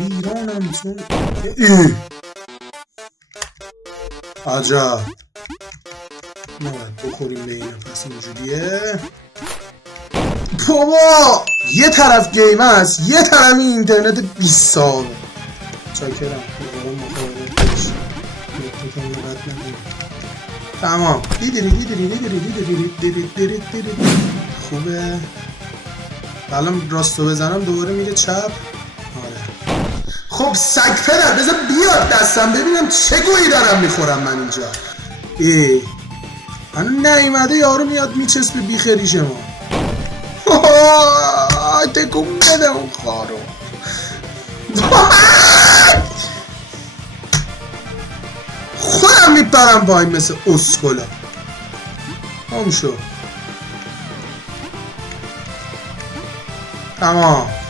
ویرانم چون عجب نباید بخوریم به اینو، پس اینجوریه. بابا یه طرف گیم هست یه طرف این اینترنت 20 سال. چاکرم تمام. خوبه. الان راستو بزنم دوباره میره چپ. آره خب سگ پدر بذار بیاد دستم ببینم چه گویی دارم میخورم من اینجا. من نیومده یارو میاد میچسبه بیخریش ما. تکون بده اون خارو. خودم میپرم پایین مثل اسکولا. هم شو. تمام.